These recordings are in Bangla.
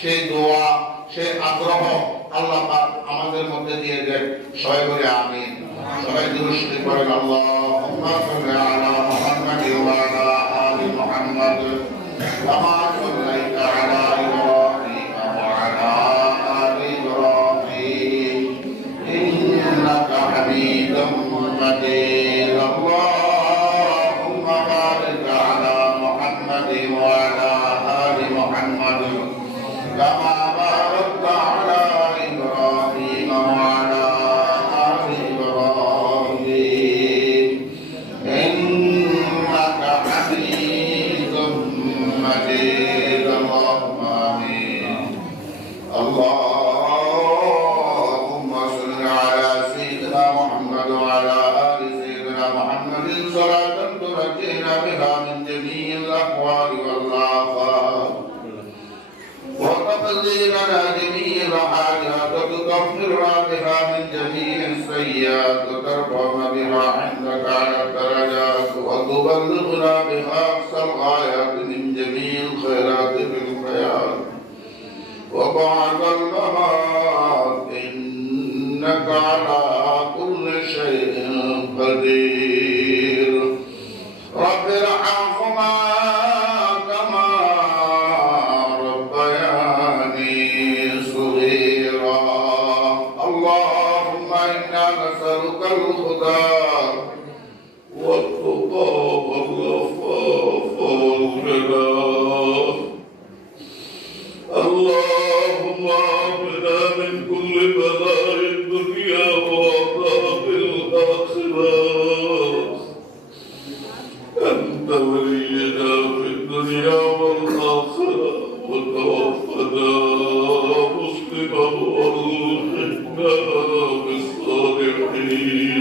সেই দোয়া সেই আগ্রহ আল্লাহ পাক আমাদের মধ্যে দিয়ে দেন। সবাই বলে আমিন। সবাই দুরূদ শরীফ পড়েন। আল্লাহুম্মা সাল্লি আলা মুহাম্মাদ ওয়া আলা আলি মুহাম্মাদ কামা সাল্লাইতা আলা ইব্রাহিম ওয়া আলা আলি ইব্রাহিম ইন্নাকা হামিদুম মাজিদ। আল্লাহুম্মা বারিক আলা মুহাম্মাদ ওয়া আলা আলি মুহাম্মাদ কামা বারাকতা আলা ইব্রাহিম ওয়া আলা আলি ইব্রাহিম ইন্নাকা হামিদুম মাজিদ। আল্লাহুম্মা আমিন। আল্লাহুম্মা সাল্লি আলা সাইয়্যিদিনা মুহাম্মাদ ওয়া আলা আলি সাইয়্যিদিনা মুহাম্মাদিন সালাতান তুনাজ্জিনা বিহা মিন জামিইল আহওয়ালি ওয়াল আফাত وتقضي لنا جميع الحاجات وتكفرنا بها من جميع السيئات وترفعنا بها عندك على الدرجات وتبلغنا بها أقصى الغايات من جميع الخيرات في الحياة وبعد الممات إنك على كل شيء قدير. رب ارحمهما كما ربياني صغيرا. اللهم إنا نسألك الهدى والتقى والعفاف والغنى. اللهم عافنا من كل بلاء الدنيا وعذاب الآخرة. أنت ولينا في الدنيا والآخرة وتوفنا مسلما والحقنا بالصالحين.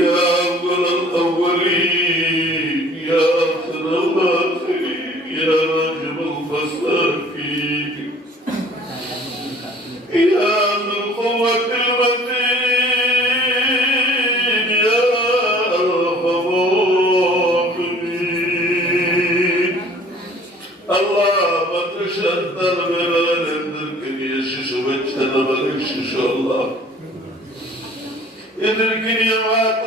يا أول الأولين يا آخر الآخرين يا راجب المساكين يا ذا القوة المتين يا أرحم الراحمين. اللهم تشهد بلادك يشش وجهنا ولكشش الله এদেরকে নিয়ে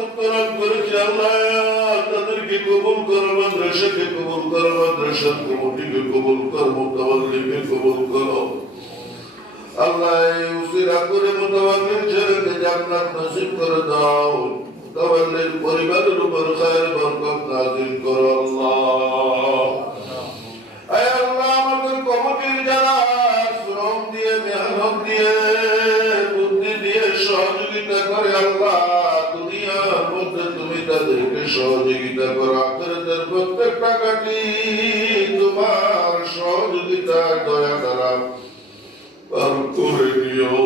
উত্তরণ করেছে আল্লাহ। তাদেরকে কবুল করো, মাদ্রাসাকে কবুল করো, মাদ্রাসার কমিটিকে কবুল করো, মুতাওয়াল্লিকে কবুল করো। আল্লাহ এই উসিলা করে মুতাওয়াল্লির ছেলেকে জান্নাত নসিব করে দাও। মুতাওয়াল্লির পরিবারের উপর খায়ের বরকত নাযিল করো আল্লাহ। আয় আল্লাহ আমাদের কমিটির যারা শ্রম দিয়ে মেহনত দিয়ে বুদ্ধি দিয়ে সহযোগিতা করে আল্লাহ, দুনিয়ার মধ্যে তুমি তাদেরকে সহযোগিতা করো। আখিরাতের প্রত্যেক টাকাটি তোমার সহযোগিতা দয়া দ্বারা পার করে নিও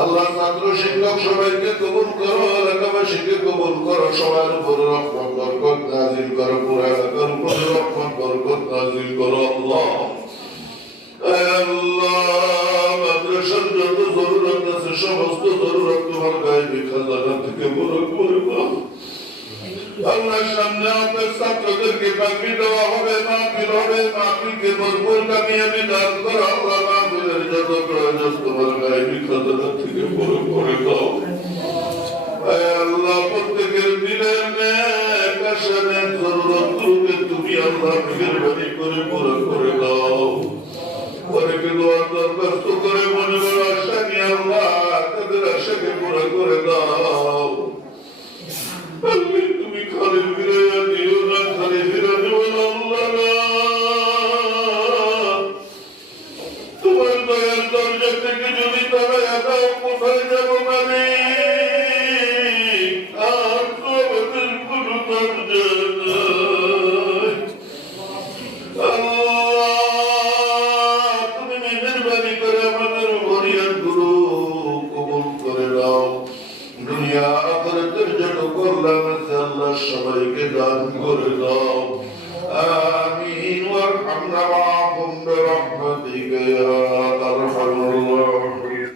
আল্লাহ। ছাত্র শিক্ষক সবাইকে কবুল করো, এলাকাবাসীকে কবুল করো। সবার উপর রহমত বরকত নাযিল করো, পুরো এলাকার উপর রহমত বরকত নাযিল করো আল্লাহ। আল্লাহ মাদ্রাসার যত জরুরত আছে সমস্ত জরুরত তোমার গায়েবী খাজানা থেকে পুরো করে দাও আল্লাহ। সামনে আমাদের ছাত্রদেরকে চাকরি দেওয়া হবে, মাহফিল হবে, মাহফিলকে ভরপুর কামিয়াবি দান করো আল্লাহ। মাহফিলের যত প্রয়োজন তোমার গায়েবী খাজানা থেকে পুরো করে দাও আল্লাহ। প্রত্যেকের দিনের নেক আশা নেক জরুরতগুলোকে তুমি আল্লাহ মেহেরবানি করে পুরো করে দাও। অনেকে দোয়া দরখাস্ত করে